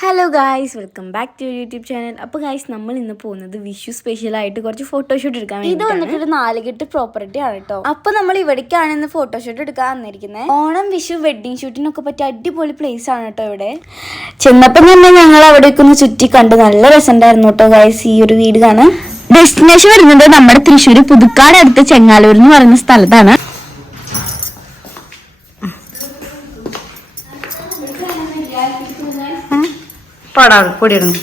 Hello guys, welcome back to YouTube channel. അപ്പോൾ guys, നമ്മൾ ഇന്ന് പോകുന്നത് വിഷു സ്പെഷ്യലായിട്ട് കുറച്ച് ഫോട്ടോഷൂട്ട് എടുക്കാൻ വേണ്ടി. ഇത് വന്നിട്ടൊരു 4 പ്രോപ്പർട്ടി ആണ് കേട്ടോ. അപ്പോൾ നമ്മൾ ഇവിടേക്കാണ് ഇന്ന് ഫോട്ടോഷൂട്ട് എടുക്കാൻ വന്നിരിക്കുന്നത്. ഓണം, വിഷു, വെഡിങ് ഷൂട്ടിനൊക്കെ പറ്റിയ അടിപൊളി പ്ലേസ് ആണ് കേട്ടോ ഇവിടെ. ചെന്നപ്പോൾ തന്നെ ഞങ്ങൾ അവിടേക്ക് ഒന്ന് ചുറ്റി കണ്ട് നല്ല രസമുണ്ടായിരുന്നു കേട്ടോ ഗായ്സ്. ഈ ഒരു വീട് കാണാൻ ഡെസ്റ്റിനേഷൻ വരുന്നത് നമ്മുടെ തൃശ്ശൂർ പുതുക്കാട് അടുത്ത് ചെങ്ങാലൂർ എന്ന് പറയുന്ന സ്ഥലത്താണ്. പൊടിയിടുന്നു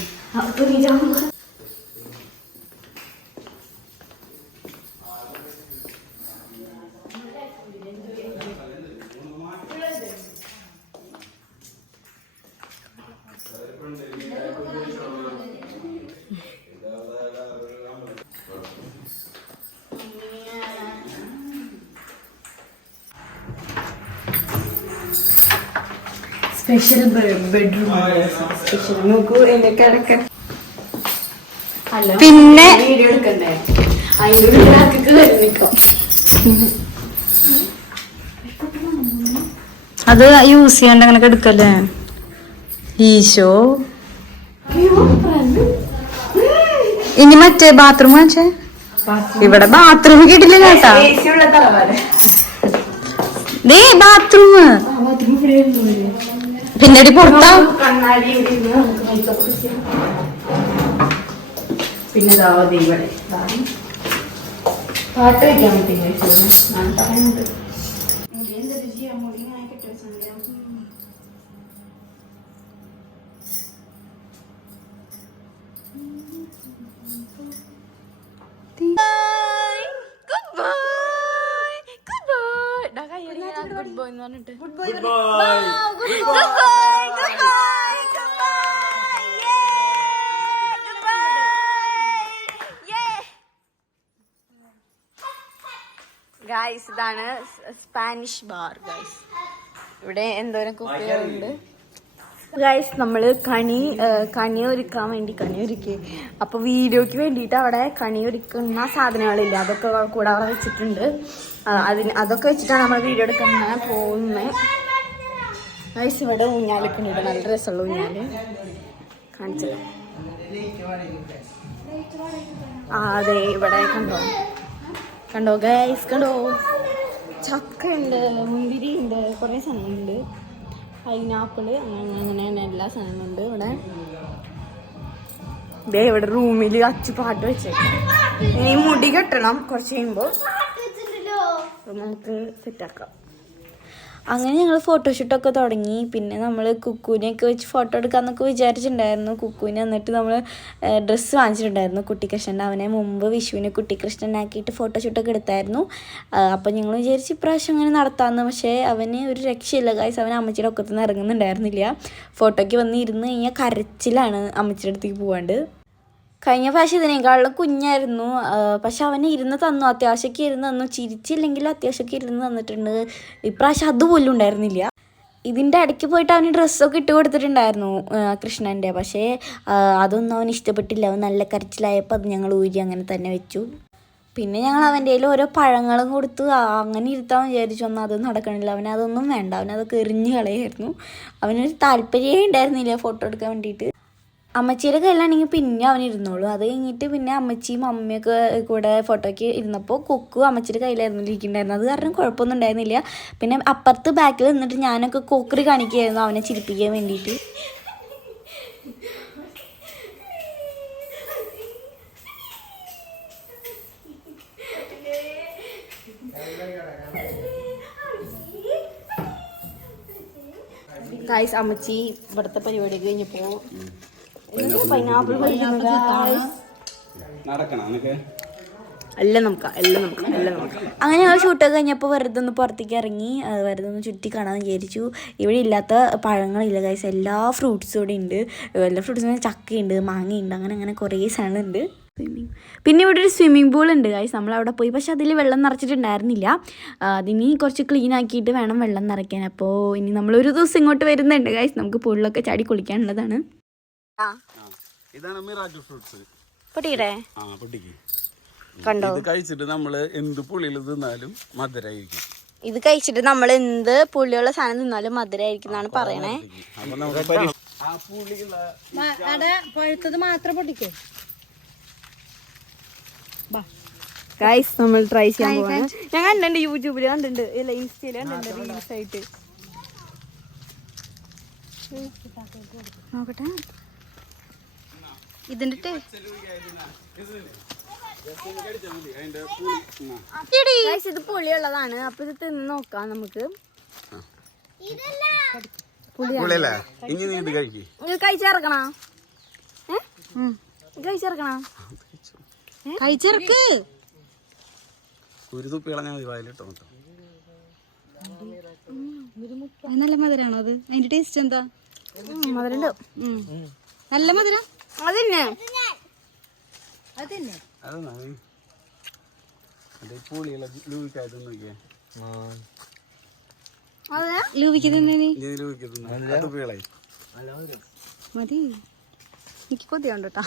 സ്പെഷ്യൽ ബെഡ്റൂം സ്പെഷ്യൽ നോക്കൂ എന്റെ കിടക്കൻ. പിന്നെ വീഡിയോ എടുക്കണ്ടേ? അത് യൂസ് ചെയ്യാണ്ട് അങ്ങനെ എടുക്കല്ലേ ഈശോ. ഇനി മറ്റേ ബാത്റൂം കാണിച്ചേ. ഇവിടെ ബാത്റൂം കിട്ടില്ല കേട്ടാ. ദേ ബാത്റൂം പിന്നീട് പുറത്താ. പിന്നെ പാട്ട് വയ്ക്കാൻ പറ്റില്ല. ഗായ്സ്, ഇതാണ് സ്പാനിഷ് ബാർ ഗായ്സ്. ഇവിടെ എന്തോരം കുപ്പികളുണ്ട് ഗായ്സ്. നമ്മള് കണി ഒരുക്കാൻ വേണ്ടി കണി ഒരുക്കി. അപ്പൊ വീഡിയോക്ക് വേണ്ടിയിട്ട് അവിടെ കണി ഒരുക്കുന്ന സാധനങ്ങളില്ല, അതൊക്കെ കൂടെ അവിടെ വെച്ചിട്ടുണ്ട്. അതൊക്കെ വെച്ചിട്ടാണ് നമ്മൾ വീഡിയോ എടുക്കാൻ പോകുന്നത് ഗായ്സ്. ഇവിടെ ഊഞ്ഞാലൊക്കെ ഉണ്ട്, നല്ല രസമുള്ള ഊഞ്ഞാല് കാണിച്ചത്. അതെ, ഇവിടെ കണ്ടോ ഗൈസ്, കണ്ടോ. ചക്ക ഉണ്ട്, മുന്തിരി ഉണ്ട്, കുറേ സാധനങ്ങളുണ്ട്. പൈനാപ്പിള്, അങ്ങനെ എല്ലാ സാധനങ്ങളുണ്ട് ഇവിടെ. ഇതേ ഇവിടെ റൂമിൽ അച്ചു പാട്ട് വെച്ചേക്കാം. ഇനി മുടി കെട്ടണം കുറച്ച് കഴിയുമ്പോൾ, നമുക്ക് സെറ്റാക്കാം. അങ്ങനെ ഞങ്ങൾ ഫോട്ടോഷൂട്ടൊക്കെ തുടങ്ങി. പിന്നെ നമ്മൾ കുക്കുവിനെയൊക്കെ വെച്ച് ഫോട്ടോ എടുക്കാമെന്നൊക്കെ വിചാരിച്ചിട്ടുണ്ടായിരുന്നു. കുക്കുവിനെ എന്നിട്ട് നമ്മൾ ഡ്രസ്സ് വാങ്ങിച്ചിട്ടുണ്ടായിരുന്നു കുട്ടിക്കൃഷ്ണൻ്റെ. അവനെ മുമ്പ് വിഷുവിന് കുട്ടിക്കൃഷ്ണനാക്കിയിട്ട് ഫോട്ടോഷൂട്ടൊക്കെ എടുത്തായിരുന്നു. അപ്പം ഞങ്ങൾ വിചാരിച്ച് ഇപ്രാവശ്യം അങ്ങനെ നടത്താമെന്ന്. പക്ഷേ അവന് ഒരു രക്ഷയില്ല ഗായ്സ്. അവൻ അമ്മച്ചിയുടെ ഒക്കത്തുനിന്ന് ഇറങ്ങുന്നുണ്ടായിരുന്നില്ല. ഫോട്ടോയ്ക്ക് വന്ന് ഇരുന്ന് കഴിഞ്ഞാൽ കരച്ചിലാണ് അമ്മച്ചിയുടെ അടുത്തേക്ക് പോകാണ്ട്. കഴിഞ്ഞ പ്രാവശ്യം ഇതിനേക്കാളും കുഞ്ഞായിരുന്നു. പക്ഷെ അവന് ഇരുന്ന് തന്നു, അത്യാവശ്യമൊക്കെ ഇരുന്ന് തന്നു. ചിരിച്ചില്ലെങ്കിലും അത്യാവശ്യമൊക്കെ ഇരുന്ന് തന്നിട്ടുണ്ട്. ഇപ്രാവശ്യം അതുപോലും ഉണ്ടായിരുന്നില്ല. ഇതിൻ്റെ ഇടയ്ക്ക് പോയിട്ട് അവന് ഡ്രസ്സൊക്കെ ഇട്ട് കൊടുത്തിട്ടുണ്ടായിരുന്നു കൃഷ്ണൻ്റെ. പക്ഷേ അതൊന്നും അവന് ഇഷ്ടപ്പെട്ടില്ല. അവൻ നല്ല കരച്ചിലായപ്പോൾ അത് ഞങ്ങൾ ഊരി അങ്ങനെ തന്നെ വെച്ചു. പിന്നെ ഞങ്ങൾ അവൻ്റെ കയ്യിൽ ഓരോ പഴങ്ങളും കൊടുത്ത് അങ്ങനെ ഇരുത്താൻ വിചാരിച്ചു. ഒന്നും അതൊന്നും നടക്കണില്ല. അവനതൊന്നും വേണ്ട, അവനതൊക്കെ എറിഞ്ഞ് കളയായിരുന്നു. അവനൊരു താല്പര്യമേ ഉണ്ടായിരുന്നില്ല ഫോട്ടോ എടുക്കാൻ വേണ്ടിയിട്ട്. അമ്മച്ചിയുടെ കയ്യിലാണെങ്കിൽ പിന്നെ അവൻ ഇരുന്നോളൂ. അത് കഴിഞ്ഞിട്ട് പിന്നെ അമ്മച്ചിയും അമ്മയൊക്കെ കൂടെ ഫോട്ടോയ്ക്ക് ഇരുന്നപ്പോൾ കുക്കു അമ്മച്ചിയുടെ കയ്യിലായിരുന്നു ഇരിക്കുന്നുണ്ടായിരുന്നു. അത് കാരണം കുഴപ്പമൊന്നും ഉണ്ടായിരുന്നില്ല. പിന്നെ അപ്പുറത്ത് ബാക്കിൽ നിന്നിട്ട് ഞാനൊക്കെ കോക്കറി കാണിക്കുകയായിരുന്നു അവനെ ചിരിപ്പിക്കാൻ വേണ്ടിയിട്ട്. ഗായ്സ്, അമ്മച്ചി ഇവിടുത്തെ പരിപാടി കഴിഞ്ഞപ്പോൾ പൈനാപ്പിൾ എല്ലാം നമുക്ക് അങ്ങനെ ഞങ്ങൾ ഷൂട്ടൊക്കെ കഴിഞ്ഞപ്പോൾ വെറുതെ ഒന്ന് പുറത്തേക്ക് ഇറങ്ങി, വെറുതെ ഒന്ന് ചുറ്റി കാണാമെന്ന് വിചാരിച്ചു. ഇവിടെ ഇല്ലാത്ത പഴങ്ങളില്ല ഗൈസ്, എല്ലാ ഫ്രൂട്ട്സും ഇവിടെ ഉണ്ട്. എല്ലാ ഫ്രൂട്ട്സും ചക്കയുണ്ട്, മാങ്ങയുണ്ട്, അങ്ങനെ കുറേ സാധനമുണ്ട്. പിന്നെ ഇവിടെ ഒരു സ്വിമ്മിംഗ് പൂൾ ഉണ്ട് ഗൈസ്. നമ്മളവിടെ പോയി, പക്ഷെ അതിൽ വെള്ളം നിറച്ചിട്ടുണ്ടായിരുന്നില്ല. അതിനി കുറച്ച് ക്ലീൻ ആക്കിയിട്ട് വേണം വെള്ളം നിറയ്ക്കാൻ. അപ്പോൾ ഇനി നമ്മളൊരു ദിവസം ഇങ്ങോട്ട് വരുന്നുണ്ട് ഗൈസ്. നമുക്ക് പൂളിലൊക്കെ ചാടി കുളിക്കാനുള്ളതാണ്. ഇതാണ് മിറാക്കിൾ ഫ്രൂട്ട്സ്. പൊട്ടിക്കട്ടെ? കണ്ടോ, ഇത് കഴിച്ചിട്ട് നമ്മള് എന്ത് പുളിയിൽ തിന്നാലും മധുരമായിരിക്കും. ഇത് കഴിച്ചിട്ട് നമ്മൾ എന്ത് പുളിയുള്ള സാധനം തിന്നാലും മധുരമായിരിക്കും എന്നാണ് പറയണേ. ആ പുളിയുള്ള പഴുത്തത് മാത്രം പൊട്ടിക്കോ. ഗൈസ് നമ്മൾ ട്രൈ ചെയ്യാൻ പോവാണ്. ഞാൻ കണ്ടിട്ടുണ്ട് യൂട്യൂബിൽ കണ്ടിട്ടുണ്ട്, ഇല്ല ഇൻസ്റ്റയില് കണ്ടിട്ടുണ്ട് റീൽസ് ആയിട്ട്. നോക്കട്ടെ ഇതിന്റെ ഇത് പുളിയുള്ളതാണ്. അപ്പൊ ഇത് തിന്ന് നോക്കാം നമുക്ക്. കഴിച്ചിറക്കണ കഴിച്ചിറക്കണ കഴിച്ചിറക്ക്. ഒരു തുപ്പി കളഞ്ഞാൽ മതി വായിലിട്ടോ. നല്ല മധുരാണോ അത്? അതിന്റെ ടേസ്റ്റ് എന്താ? മധുരണ്ട്, നല്ല മധുരം. അതന്നെ അതന്നെ പുളിയുള്ള ലൂവിക്കായത് നോക്കിയേ. ലൂവിക്ക് തന്നെ തുപ്പികളായി മതി. എനിക്ക് കൊതിയുണ്ട് കേട്ടാ.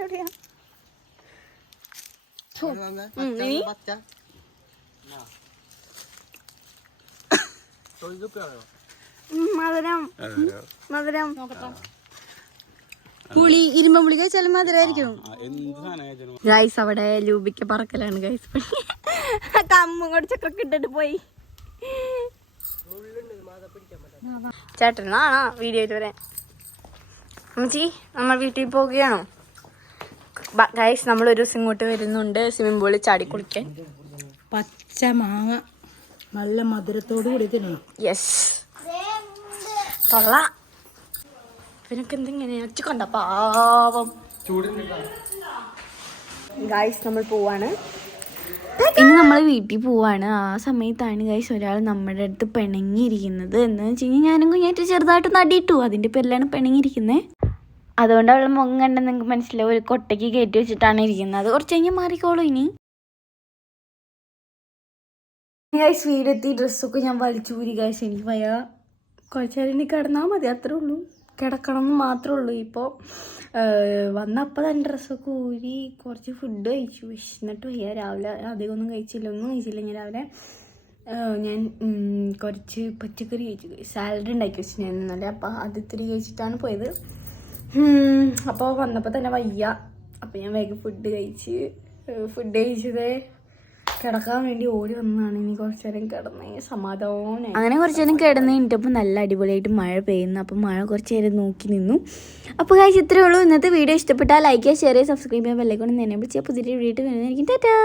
എവിടെയാ മധുരം മധുരം. പുളി ഇരുമ്പം പുളി കഴിച്ചാലും മധുരമായിരിക്കും. ഗൈസ് അവിടെ ലൂബിക്ക് പറക്കലാണ് ഗൈസ്. കമ്മും കൂടെ ചക്കൊക്കെ ഇട്ടിട്ട് പോയി. ചേട്ടനാണോ വീഡിയോയിൽ വരാൻ? അമ്മച്ചി നമ്മൾ വീട്ടിൽ പോവുകയാണോ? ഗൈസ് നമ്മൾ ഒരു ദിവസം ഇങ്ങോട്ട് വരുന്നുണ്ട് സ്വിമ്മിംഗ് പൂളിൽ ചാടി കുളിക്കാൻ. പച്ച മാങ്ങ നല്ല മധുരത്തോട് കൂടി തിന്നണം. യെസ് തൊള്ള പിന്നൊക്കെ എന്തിങ്ങനെ ഒറ്റ കണ്ട പാവം. ഗൈസ് നമ്മൾ പോവാണ്. ഇനി നമ്മൾ വീട്ടിൽ പോവാണ്. ആ സമയത്താണ് ഗൈസ് ഒരാൾ നമ്മുടെ അടുത്ത് പിണങ്ങിയിരിക്കുന്നത്. എന്താണെന്ന് വെച്ച് കഴിഞ്ഞാൽ ഞാനും കുഞ്ഞായിട്ട് ചെറുതായിട്ട് നടിയിട്ടു. അതിൻ്റെ പേരിലാണ് പിണങ്ങിയിരിക്കുന്നത്. അതുകൊണ്ട് അവളുടെ മുഖം കണ്ടെന്ന് നിങ്ങൾക്ക് മനസ്സിലാവും. ഒരു കൊട്ടയ്ക്ക് കയറ്റി വെച്ചിട്ടാണ് ഇരിക്കുന്നത്. അത് കുറച്ച് കഴിഞ്ഞാൽ മാറിക്കോളൂ. ഇനി ഗൈസ് വീടെത്തി ഡ്രസ്സൊക്കെ ഞാൻ വലിച്ചൂരി. ഗൈസ് എനിക്ക് വയ്യ, കുറച്ച് നേരം എനിക്ക് കിടന്നാൽ മതി, അത്രേ ഉള്ളൂ. കിടക്കണം എന്ന് മാത്രമേ ഉള്ളൂ. ഇപ്പോൾ വന്നപ്പോൾ തന്നെ ഡ്രസ്സൊക്കെ ഊരി കുറച്ച് ഫുഡ് കഴിച്ചു. വിശന്നിട്ട് വയ്യ. രാവിലെ അധികം ഒന്നും കഴിച്ചില്ല ഞാൻ രാവിലെ. ഞാൻ കുറച്ച് പച്ചക്കറി കഴിച്ചു, സാലഡ് ഉണ്ടാക്കി വെച്ചു ഞാൻ ഇന്നലെ. അപ്പോൾ അത് ഇത്തിരി കഴിച്ചിട്ടാണ് പോയത്. അപ്പോൾ വന്നപ്പോൾ തന്നെ വയ്യ. അപ്പോൾ ഞാൻ വേഗം ഫുഡ് കഴിച്ചത് കിടക്കാൻ വേണ്ടി ഓടി വന്നതാണ്. ഇനി കുറച്ച് നേരം കിടന്ന് സമാധാനം. അങ്ങനെ കുറച്ച് നേരം കിടന്ന് കഴിഞ്ഞപ്പോൾ നല്ല അടിപൊളിയായിട്ട് മഴ പെയ്യുന്നു. അപ്പോൾ മഴ കുറച്ച് നേരം നോക്കി നിന്നു. അപ്പോൾ ഗൈസ് ഇത്രയേ ഉള്ളൂ. ഇന്നത്തെ വീഡിയോ ഇഷ്ടപ്പെട്ടാൽ ലൈക്ക് ചെയ്യുക, ഷെയർ ചെയ്യുക, സബ്സ്ക്രൈബ് ചെയ്യാൻ ബെല്ലൈക്കൺ തന്നെ വിളിച്ചാൽ പുതിയ വീഡിയോ വരുന്നതായിരിക്കും. ടാറ്റാ.